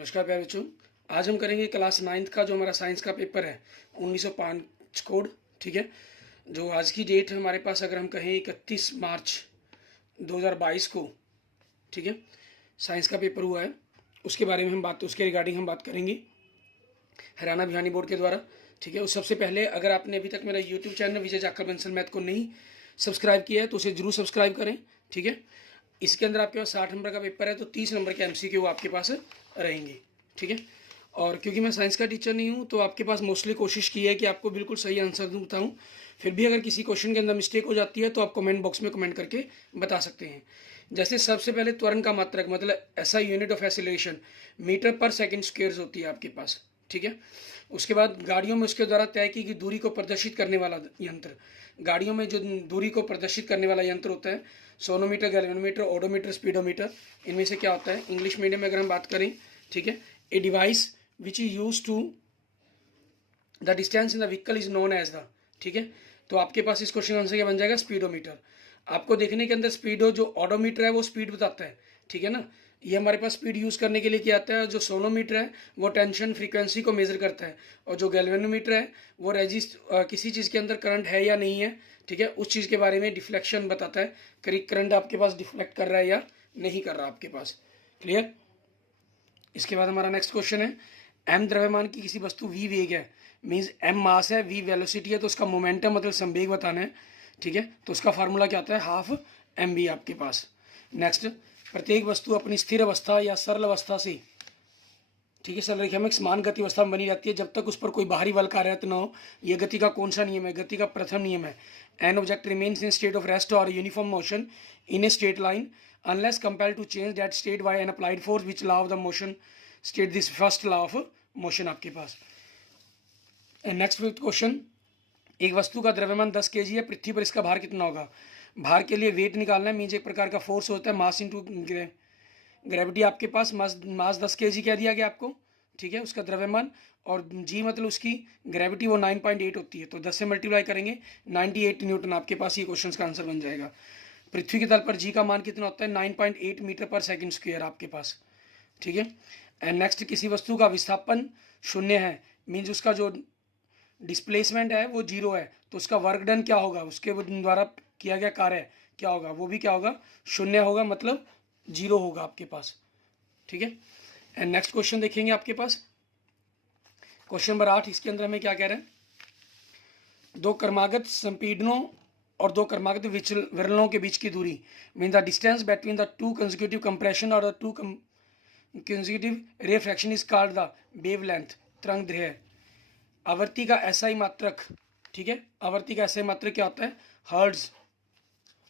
नमस्कार प्यारे बच्चों। आज हम करेंगे क्लास 9th का जो हमारा साइंस का पेपर है 1905 कोड। ठीक है, जो आज की डेट है हमारे पास, अगर हम कहें 31 मार्च 2022 को, ठीक है, साइंस का पेपर हुआ है। उसके बारे में उसके रिगार्डिंग हम बात करेंगे हरियाणा बिहानी बोर्ड के द्वारा। ठीक है, उस सबसे पहले अगर आपने अभी तक मेरा यूट्यूब चैनल विजय जाखड़ बंसल मैथ को नहीं सब्सक्राइब किया है तो उसे जरूर सब्सक्राइब करें। ठीक है, इसके अंदर आपके पास 60 नंबर का पेपर है तो 30 नंबर के MCQ आपके पास रहेंगे। ठीक है, और क्योंकि मैं साइंस का टीचर नहीं हूँ तो आपके पास मोस्टली कोशिश की है कि आपको बिल्कुल सही आंसर बताऊँ। फिर भी अगर किसी क्वेश्चन के अंदर मिस्टेक हो जाती है तो आप कमेंट बॉक्स में कमेंट करके बता सकते हैं। जैसे सबसे पहले त्वरण का मात्रक मतलब SI unit of acceleration metre पर सेकेंड स्क्वेयर होती है आपके पास। ठीक है, उसके बाद गाड़ियों में उसके द्वारा तय की गई दूरी को प्रदर्शित करने वाला यंत्र, गाड़ियों में जो दूरी को प्रदर्शित करने वाला यंत्र होता है सोनोमीटर, गैल्वेनोमीटर, ओडोमीटर, स्पीडोमीटर। इनमें से क्या होता है इंग्लिश मीडियम में अगर हम बात करें, ठीक है, a device which is use to the distance in the vehicle is known as the. ठीक है, तो आपके पास इस क्वेश्चन आंसर क्या बन जाएगा स्पीडोमीटर। आपको देखने के अंदर स्पीडो जो ऑडोमीटर है वो स्पीड बताता है। ठीक है ना, ये हमारे पास स्पीड यूज़ करने के लिए क्या आता है। जो सोनोमीटर है वो टेंशन फ्रीक्वेंसी को मेजर करता है, और जो गैल्वेनोमीटर है वो किसी चीज़ के अंदर करंट है या नहीं है, ठीक है, उस चीज़ के बारे में डिफ्लेक्शन बताता है, करंट आपके पास डिफ्लेक्ट कर रहा है या नहीं कर रहा आपके पास। क्लियर। इसके बाद हमारा नेक्स्ट क्वेश्चन है m द्रव्यमान की किसी वस्तु v वेग है, मीन्स m मास है, v वेलोसिटी है, तो उसका मोमेंटम मतलब संवेग बताना है। ठीक है, तो उसका फार्मूला क्या आता है हाफ mv आपके पास। नेक्स्ट, प्रत्येक वस्तु अपनी स्थिर अवस्था या सरल अवस्था से, ठीक है, सरल रेखा में समान गति अवस्था में बनी रहती है जब तक उस पर कोई बाहरी बल कार्यरत न हो। यह गति का कौन सा नियम है? गति का प्रथम नियम है। An object remains in state of rest और uniform motion in a straight line unless compelled to change that state by an applied force which law of the motion state this first law of motion आपके पास। Next question, एक वस्तु का द्रव्यमान 10 kg है, पृथ्वी पर इसका भार कितना होगा? भार के लिए वेट निकालना है, मीन्स एक प्रकार का फोर्स होता है मास इंटू ग्रेविटी। आपके पास मास 10 kg कह दिया गया आपको। ठीक है, उसका द्रव्यमान, और जी मतलब उसकी ग्रेविटी वो 9.8 होती है, तो 10 से मल्टीप्लाई करेंगे 98 न्यूटन। आपके पास ये क्वेश्चन का आंसर बन जाएगा। पृथ्वी के तल पर जी का मान कितना होता है? 9.8 मीटर पर सेकेंड स्क्वेयर आपके पास। ठीक है, एंड नेक्स्ट, किसी वस्तु का विस्थापन शून्य है, मीन्स उसका जो डिस्प्लेसमेंट है वो जीरो है, तो उसका वर्क डन क्या होगा? उसके द्वारा किया गया कार्य क्या होगा? वो भी क्या होगा? शून्य होगा, मतलब जीरो होगा आपके पास। ठीक है, एंड नेक्स्ट क्वेश्चन देखेंगे आपके पास क्वेश्चन नंबर 8। इसके अंदर हमें क्या कह रहे हैं? दो क्रमागत संपीड़नों और दो क्रमागत विरलों के बीच की दूरी, mean the distance between the two consecutive compression और the two consecutive refraction is called the wavelength, तरंग दैर्घ्य। आवर्ती का SI मात्रक, ठीक है, आवर्ती का SI मात्रक क्या होता है? हर्ट्ज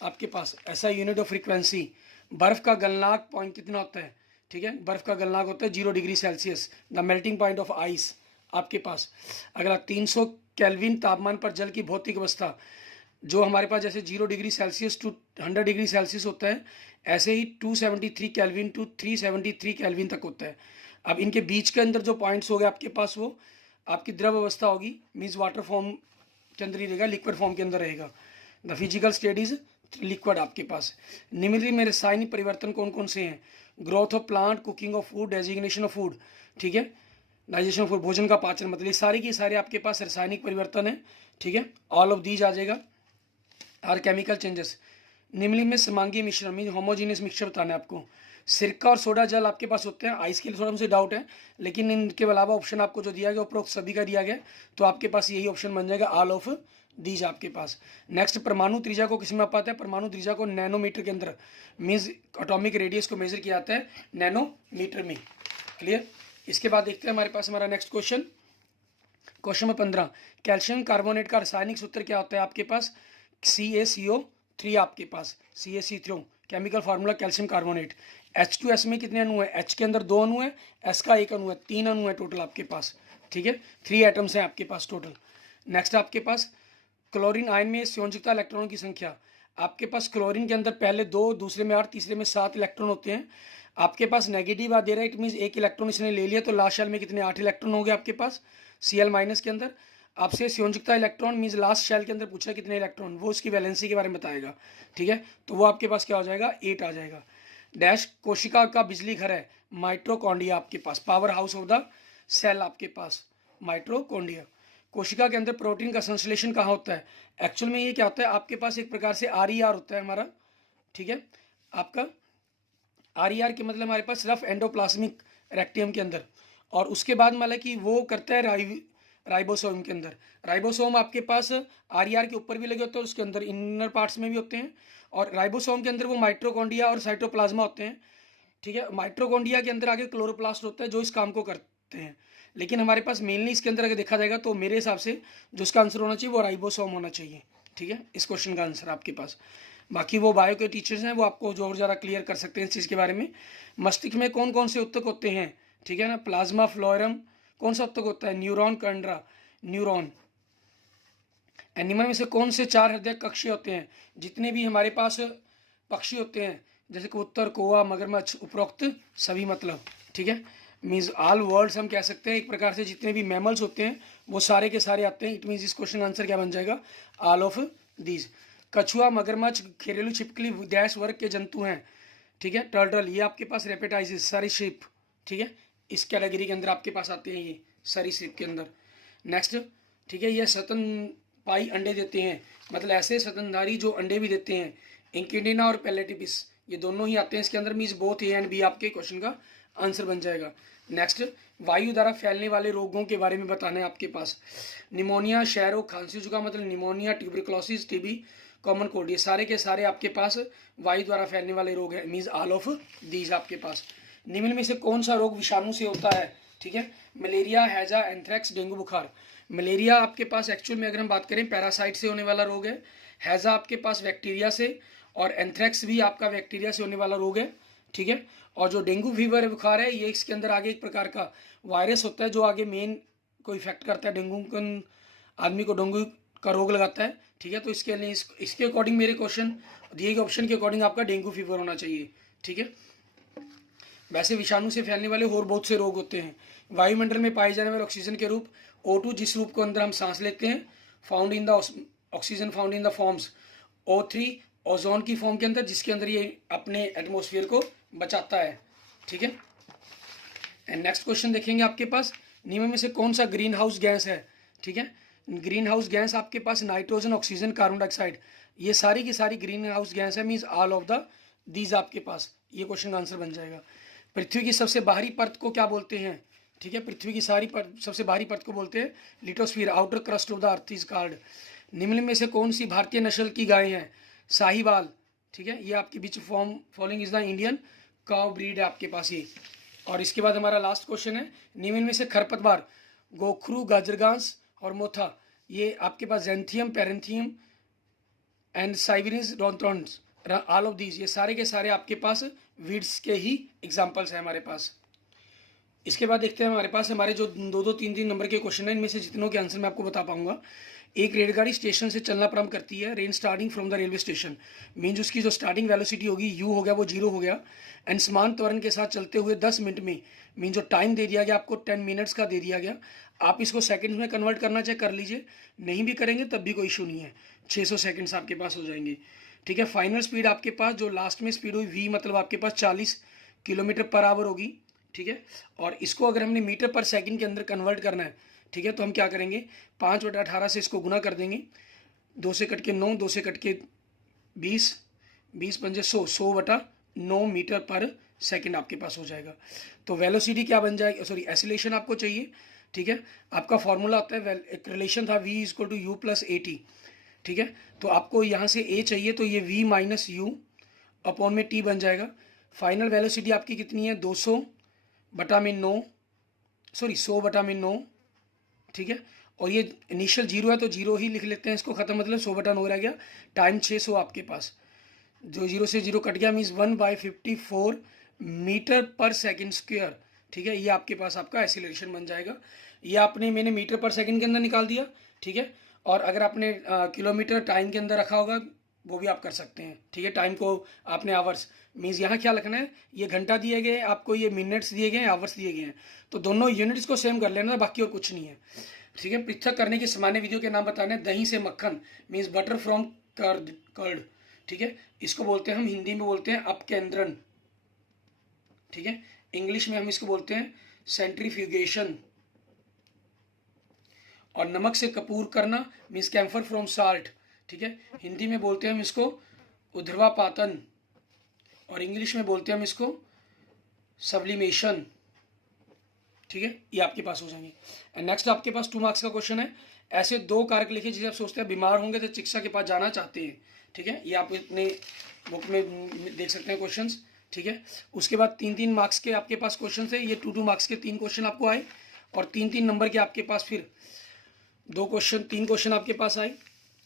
आपके पास, SI यूनिट ऑफ फ्रीक्वेंसी। बर्फ का गलनांक पॉइंट कितना होता है? ठीक है, बर्फ का गलनांक होता है 0 degree Celsius, the melting point of ice आपके पास। अगला, 300 केल्विन तापमान पर जल की भौतिक अवस्था, जो हमारे पास जैसे 0 degree Celsius to 100 degree Celsius होता है, ऐसे ही 273 केल्विन टू 373 केल्विन तक होता है। अब इनके बीच के अंदर जो पॉइंट्स हो गए आपके पास, वो आपकी द्रव अवस्था होगी, मीन्स वाटर फॉर्म के अंदर ही रहेगा, लिक्विड फॉर्म के अंदर रहेगा। The physical state is liquid आपके पास। निम्नलिखित में रासायनिक परिवर्तन कौन कौन से हैं? Growth of plant, cooking of food, designation of food, ठीक है, डाइजेशन ऑफ फूड, भोजन का पाचन, मतलब ये सारी की सारे आपके पास रासायनिक परिवर्तन है। ठीक है, ऑल ऑफ दीज आ जाएगा। Are chemical changes. निम्नलिखित में समांगीय मिश्रण मीन होमोजीनियस मिक्सचर बताना है आपको। सिरका और सोडा जल आपके पास होते हैं, आइस के लिए थोड़ा मुझे डाउट है, लेकिन इनके अलावा ऑप्शन आपको जो दिया गया उपरोक्त सभी का दिया गया, तो आपके पास यही ऑप्शन बन जाएगा, ऑल ऑफ दीज आपके पास। नेक्स्ट, परमाणु त्रिज्या को किसमें मापा जाता है? परमाणु त्रिज्या को नैनोमीटर के अंदर, मीन्स एटॉमिक रेडियस को मेजर किया जाता है नैनोमीटर में। क्लियर। इसके बाद देखते हैं हमारे पास हमारा next question, question number 15। Calcium carbonate का रासायनिक सूत्र क्या होता है आपके पास? CaCO3 आपके पास, CaC3 chemical formula calcium carbonate. H2S में कितने अणु है? H के अंदर 2 अणु है, S का 1 अणु है, 3 अणु है टोटल आपके पास। ठीक है, 3 एटम्स हैं आपके पास टोटल। नेक्स्ट, आपके पास क्लोरीन आयन में संयोजकता इलेक्ट्रॉनों की संख्या। आपके पास क्लोरीन के अंदर पहले 2, दूसरे में 8, तीसरे में 7 इलेक्ट्रॉन होते हैं। आपके पास नेगेटिव आ दे रहा है, इट मीन्स 1 इलेक्ट्रॉन इसने ले लिया, तो लास्ट शेल में कितने? 8 इलेक्ट्रॉन हो गए आपके पास Cl- के अंदर। आपसे संयोजकता इलेक्ट्रॉन मीन्स लास्ट शेल के अंदर पूछा कितने इलेक्ट्रॉन, वो उसकी वैलेंसी के बारे में बताएगा। ठीक है, तो वो आपके पास क्या हो जाएगा? 8 आ जाएगा। डैश कोशिका का बिजली घर है, माइट्रोकॉन्ड्रिया आपके पास, power house of the cell आपके पास माइट्रोकॉन्ड्रिया। कोशिका के अंदर प्रोटीन का संश्लेषण कहाँ होता है? एक्चुअल में ये क्या होता है, आपके पास एक प्रकार से RER होता है हमारा, ठीक है। आपका RER के मतलब हमारे पास रफ एंडोप्लाज्मिक रेक्टियम के अंदर, और उसके बाद मतलब कि वो करता है राइबोसोम के अंदर। राइबोसोम आपके पास RER के ऊपर भी लगे होते हैं और उसके अंदर इनर पार्ट्स में भी होते हैं, और राइबोसोम के अंदर वो माइट्रोकॉन्ड्रिया और साइटोप्लाज्मा होते हैं, ठीक है। माइट्रोकॉन्ड्रिया के अंदर आगे क्लोरोप्लास्ट होता है जो इस काम को करते हैं, लेकिन हमारे पास मेनली इसके अंदर अगर देखा जाएगा तो मेरे हिसाब से जो इसका आंसर होना चाहिए वो राइबोसोम होना चाहिए, ठीक है, इस क्वेश्चन का आंसर आपके पास। बाकी वो बायो के टीचर्स हैं, वो आपको जो और ज़्यादा क्लियर कर सकते हैं इस चीज़ के बारे में। मस्तिष्क में कौन कौन से उत्तक होते हैं, ठीक है ना, प्लाज्मा फ्लोएरम, कौन सा उत्तक होता है, न्यूरॉन कंड्रा, न्यूरॉन। एनिमल में से कौन से 4 हृदय कक्षीय होते हैं? जितने भी हमारे पास पक्षी होते हैं जैसे कबूतर, कौवा, मगरमच्छ, उपरोक्त सभी, मतलब, ठीक है, मीन्स ऑल वर्ड्स हम कह सकते हैं एक प्रकार से, जितने भी मैमल्स होते हैं वो सारे के सारे आते हैं। इट मीन्स इस क्वेश्चन का आंसर क्या बन जाएगा, ऑल ऑफ दीज। कछुआ, मगरमच्छ, घरेलू छिपकली डैश वर्ग के जंतु हैं, ठीक है। टर्टल, ये आपके पास रेपेटाइसिस, सरीसृप, ठीक है, इस कैटेगरी के अंदर आपके पास आते हैं ये सरीसृप के अंदर। नेक्स्ट, ठीक है, ये स्तनपायी अंडे देते हैं, मतलब ऐसे स्तनधारी जो अंडे भी देते हैं। इंकिडिना और पैलेटिपिस, ये दोनों ही आते हैं इसके अंदर, means both a and b आपके क्वेश्चन का आंसर बन जाएगा। नेक्स्ट, वायु द्वारा फैलने वाले रोगों के बारे में बताना है आपके पास। निमोनिया, क्षय रोग, खांसी जुकाम, मतलब pneumonia, tuberculosis, TB, common cold, ये सारे के सारे आपके पास वायु द्वारा फैलने वाले रोग हैं, मीन्स ऑल ऑफ दीज आपके पास। निम्न में से कौन सा रोग विषाणु से होता है, ठीक है, मलेरिया, हैजा, एंथ्रेक्स, डेंगू बुखार। मलेरिया आपके पास एक्चुअल में अगर हम बात करें पैरासाइट से होने वाला रोग है, हैजा आपके पास बैक्टीरिया से, और एंथ्रेक्स भी आपका बैक्टीरिया से होने वाला रोग है, ठीक है। और जो डेंगू फीवर बुखार है ये इसके अंदर आगे एक प्रकार का वायरस होता है जो आगे मेन को इफेक्ट करता है, डेंगू आदमी को डेंगू का रोग लगाता है, ठीक है। तो इसके लिए इसके अकॉर्डिंग मेरे क्वेश्चन दिए गए ऑप्शन के अकॉर्डिंग आपका डेंगू फीवर होना चाहिए, ठीक है। वैसे विषाणु से फैलने वाले और बहुत से रोग होते हैं। वायुमंडल में पाए जाने वाले ऑक्सीजन के रूप O2, जिस रूप को अंदर हम सांस लेते हैं, found in the oxygen found in the forms O3, ozone की फॉर्म के अंदर, जिसके अंदर ये अपने एटमॉस्फेयर को बचाता है, ठीक है। एंड नेक्स्ट क्वेश्चन देखेंगे आपके पास, निम्न में से कौन सा ग्रीन हाउस गैस है, ठीक है। ग्रीन हाउस गैस आपके पास नाइट्रोजन, ऑक्सीजन, कार्बन डाइऑक्साइड, ये सारी की सारी ग्रीन हाउस गैस है, means all of the these आपके पास, ये क्वेश्चन का आंसर बन जाएगा। पृथ्वी की सबसे बाहरी परत को क्या बोलते हैं, ठीक है, पृथ्वी की सारी सबसे बाहरी परत को बोलते हैं lithosphere, outer crust of the earth is called. निम्न में से कौन सी भारतीय नस्ल की गाय हैं, साहिवाल, ठीक है, ये आपके बीच following is the Indian cow breed है आपके पास ये। और इसके बाद हमारा लास्ट क्वेश्चन है, निम्न में से खरपतवार, गोखरू, गाजरघास और मोथा, ये आपके पास जेंथियम, पेरेंथियम एंड साइबेरियस डोंथ्रॉन्स, ऑल ऑफ दीज, ये सारे के सारे आपके पास वीड्स के ही एग्जाम्पल्स हैं हमारे पास। इसके बाद देखते हैं हमारे पास हमारे जो 2-2, 3-3 नंबर के क्वेश्चन हैं, इनमें से जितनों के आंसर मैं आपको बता पाऊंगा। एक रेलगाड़ी स्टेशन से चलना प्रारंभ करती है, rain starting from the railway station, means उसकी जो स्टार्टिंग वेलोसिटी होगी u हो गया वो 0 हो गया, एंड समान त्वरण के साथ चलते हुए 10 मिनट में, मीन जो टाइम दे दिया गया आपको 10 मिनट्स का दे दिया गया, आप इसको सेकंड्स में कन्वर्ट करना चाहे कर लीजिए, नहीं भी करेंगे तब भी कोई इशू नहीं है, 600 सेकंड्स आपके पास हो जाएंगे, ठीक है। फाइनल स्पीड आपके पास जो लास्ट में स्पीड हुई v, मतलब आपके पास 40 किलोमीटर पर आवर होगी, ठीक है। और इसको अगर हमने मीटर पर सेकंड के अंदर कन्वर्ट करना है, ठीक है, तो हम क्या करेंगे, 5/18 से इसको गुना कर देंगे, 2 से कट के 9, 2 से कट के 20, 20 पंजे 100, 100/9 मीटर पर सेकंड आपके पास हो जाएगा। तो वेलोसिटी क्या बन जाएगी, सॉरी एसिलेशन आपको चाहिए, ठीक है। आपका फॉर्मूला होता है, एक रिलेशन था v = u + at, ठीक है। तो आपको यहाँ से a चाहिए, तो ये v - u अपॉन में t बन जाएगा। फाइनल वेलोसिटी आपकी कितनी है, 200/9, सॉरी 100/9, ठीक है। और ये इनिशियल 0 है तो 0 ही लिख लेते हैं इसको, खत्म, मतलब 100/9 रह गया, टाइम 600 आपके पास, जो 0 से 0 कट गया, मीन्स 1/54 मीटर पर सेकंड स्क्वायर, ठीक है। ये आपके पास आपका एसिलेशन बन जाएगा। ये आपने मैंने मीटर पर सेकंड के अंदर निकाल दिया, ठीक है। और अगर आपने किलोमीटर टाइम के अंदर रखा होगा वो भी आप कर सकते हैं, ठीक है। टाइम को आपने आवर्स, मीन्स यहाँ क्या लिखना है, ये घंटा दिए गए आपको, ये मिनट्स दिए गए हैं, आवर्स दिए गए हैं, तो दोनों यूनिट्स को सेम कर लेना, बाकी और कुछ नहीं है, ठीक है। पृथक करने की सामान्य विधियों के नाम बताने, दही से मक्खन, मीन्स बटर फ्रॉम कर्ड, ठीक है, इसको बोलते हैं हम हिंदी में बोलते हैं अपकेंद्रन, ठीक है। इंग्लिश में हम इसको बोलते हैं सेंट्रीफ्यूगेशन। और नमक से कपूर करना मीन्स कैम्फर फ्रॉम साल्ट, ठीक है। हिंदी में बोलते हैं हम इसको उध्र्वापातन, और इंग्लिश में बोलते हैं हम इसको सब्लिमेशन, ठीक है। ये आपके पास हो जाएंगे। एंड नेक्स्ट आपके पास 2 मार्क्स का क्वेश्चन है। ऐसे 2 कारक लिखे जिसे आप सोचते हैं बीमार होंगे तो चिकित्सा के पास जाना चाहते हैं, ठीक है। ये आप अपने बुक में देख सकते हैं क्वेश्चंस, ठीक है। उसके बाद 3-3 मार्क्स के आपके पास क्वेश्चन है। ये 2-2 मार्क्स के 3 क्वेश्चन आपको आए, और 3-3 नंबर के आपके पास फिर 3 क्वेश्चन आपके पास आए,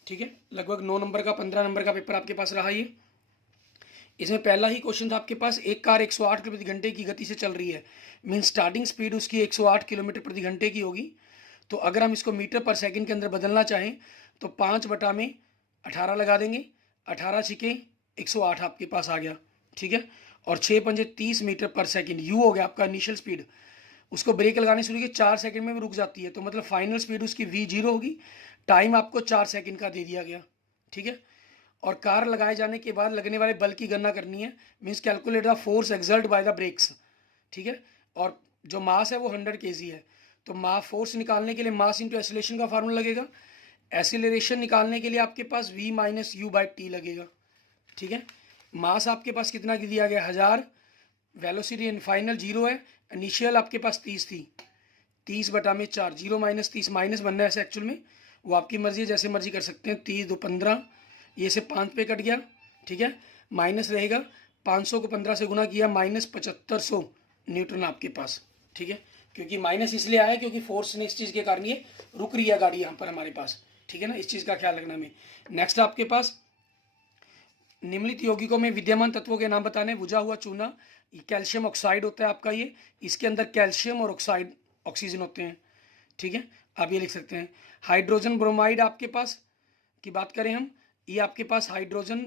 ठीक है। लगभग 9 नंबर का 15 नंबर का पेपर आपके पास रहा ये। इसमें पहला ही क्वेश्चन था आपके पास, एक कार 108 किलोमीटर प्रति घंटे की गति से चल रही है, मीन स्टार्टिंग स्पीड उसकी 108 किलोमीटर प्रति घंटे की होगी। तो अगर हम इसको मीटर पर सेकंड के अंदर बदलना चाहें तो 5/18 लगा देंगे, 18 छिके 108 आपके पास आ गया, ठीक है। और 6 पंजे 30 मीटर पर सेकंड यू हो गया आपका इनिशियल स्पीड। उसको ब्रेक लगाने से रुकी 4 सेकंड में भी रुक जाती है, तो मतलब फाइनल स्पीड उसकी v0 होगी। टाइम आपको 4 सेकंड का दे दिया गया, ठीक है। और कार लगाए जाने के बाद लगने वाले बल की गणना करनी है, means calculate the force exert by the brakes, ठीक है। और जो मास है वो 100 kg है, तो फोर्स निकालने के लिए मास इंटू एक्सीलरेशन का फार्मूला लगेगा। एक्सीलरेशन निकालने के लिए आपके पास v - u/t लगेगा, ठीक है। मास आपके पास कितना दिया गया 1000, वेलोसिटी फाइनल 0 है, इनिशियल आपके पास 30 थी, 30/4, 0 - 30 माइनस बनना है ऐसे एक्चुअल में, वो आपकी मर्जी है, जैसे मर्जी कर सकते हैं। 30 2 15, ये से 5 पे कट गया, ठीक है। माइनस रहेगा 500 को 15 से गुना किया, -7500 न्यूटन आपके पास, ठीक है। क्योंकि माइनस इसलिए आया क्योंकि फोर्स ने इस चीज़ के कारण ये रुक रही है गाड़ी यहाँ पर हमारे पास, ठीक है ना, इस चीज़ का ख्याल रखना में। नेक्स्ट आपके पास निम्नलिखित यौगिकों में विद्यमान तत्वों के नाम बताने। बुझा हुआ चूना, कैल्शियम ऑक्साइड होता है आपका ये, इसके अंदर कैल्शियम और ऑक्सीजन होते हैं, ठीक है। आप ये लिख सकते हैं। हाइड्रोजन ब्रोमाइड आपके पास की बात करें हम, ये आपके पास हाइड्रोजन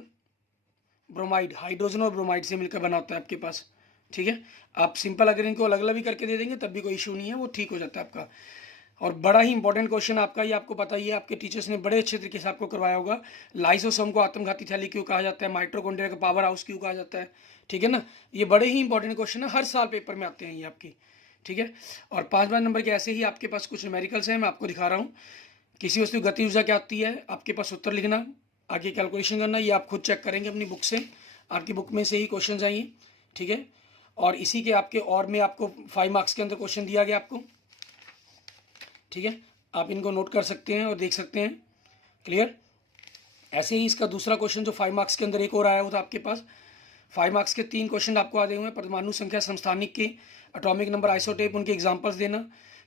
ब्रोमाइड, हाइड्रोजन और ब्रोमाइड से मिलकर बना होता है आपके पास, ठीक है। आप सिंपल अगर इनको अलग अलग भी करके दे देंगे तब भी कोई इशू नहीं है, वो ठीक हो जाता है आपका। और बड़ा ही इंपॉर्टेंट क्वेश्चन आपका, ये आपको पता ही है, आपके टीचर्स ने बड़े अच्छे तरीके से आपको करवाया होगा। लाइसोसोम को आत्मघाती थैली क्यों कहा जाता है, माइटोकॉन्ड्रिया का पावर हाउस क्यों कहा जाता है, ठीक है ना। ये बड़े ही इंपॉर्टेंट क्वेश्चन है, हर साल पेपर में आते हैं ये आपकी, ठीक है। और 5 नंबर के ऐसे ही आपके पास कुछ न्यूमेरिकल्स हैं, मैं आपको दिखा रहा हूँ। किसी वस्तु की गति ऊर्जा क्या आती है, आपके पास उत्तर लिखना, आगे कैलकुलेशन करना, ये आप खुद चेक करेंगे अपनी बुक से, आपकी बुक में से ही क्वेश्चन आइए, ठीक है। और इसी के आपके और में आपको 5 मार्क्स के अंदर क्वेश्चन दिया गया आपको, ठीक है। आप इनको नोट कर सकते हैं और देख सकते हैं, क्लियर। ऐसे ही इसका दूसरा क्वेश्चन जो 5 मार्क्स के अंदर एक और आया हुआ था आपके पास, 5 मार्क्स के 3 क्वेश्चन आपको आए हुए हैं। परमाणु संख्या, समस्थानिक के, एटॉमिक नंबर, आइसोटेप, उनके एग्जांपल्स देना।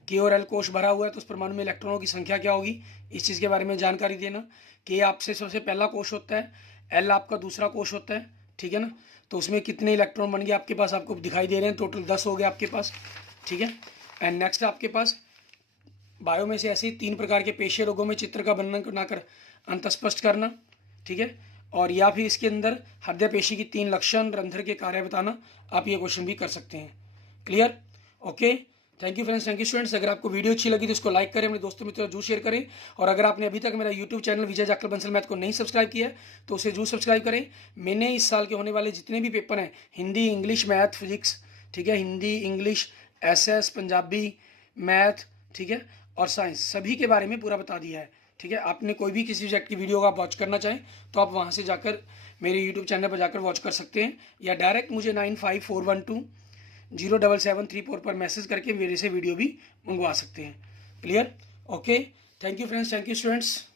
के और एल कोश भरा हुआ है तो उस परमाणु में इलेक्ट्रॉनों की संख्या क्या होगी, इस चीज़ के बारे में जानकारी देना। के आपसे सबसे पहला कोश होता है, एल आपका दूसरा कोश होता है, ठीक है ना। तो उसमें कितने इलेक्ट्रॉन बन गए आपके पास, आपको दिखाई दे रहे हैं, टोटल 10 हो गए आपके पास, ठीक है। एंड नेक्स्ट आपके पास बायो में से ऐसे ही 3 प्रकार के पेशीय रोगों में चित्र का वर्णन बनाकर अंत स्पष्ट करना, ठीक है। और या फिर इसके अंदर हृदय पेशी की 3 लक्षण, रंध्र के कार्य बताना, आप ये क्वेश्चन भी कर सकते हैं, clear. Okay, thank you friends, thank you students. अगर आपको वीडियो अच्छी लगी तो इसको लाइक करें, अपने दोस्तों मित्रों जरूर शेयर करें। और अगर आपने अभी तक मेरा यूट्यूब चैनल विजय जाखड़ बंसल मैथ को नहीं सब्सक्राइब किया है तो उसे जरूर सब्सक्राइब करें। मैंने इस साल के होने वाले जितने भी पेपर हैं, हिंदी, इंग्लिश, मैथ, फिजिक्स, ठीक है, Hindi, English, SS, Punjabi, math, ठीक है, और साइंस, सभी के बारे में पूरा बता दिया है, ठीक है। आपने कोई भी किसी सब्जेक्ट की वीडियो का आप वॉच करना चाहें तो आप वहाँ से जाकर मेरे यूट्यूब चैनल पर जाकर वॉच कर सकते हैं, या डायरेक्ट मुझे 9541207734 पर मैसेज करके मेरे से वीडियो भी मंगवा सकते हैं, clear. Okay, thank you friends, thank you students.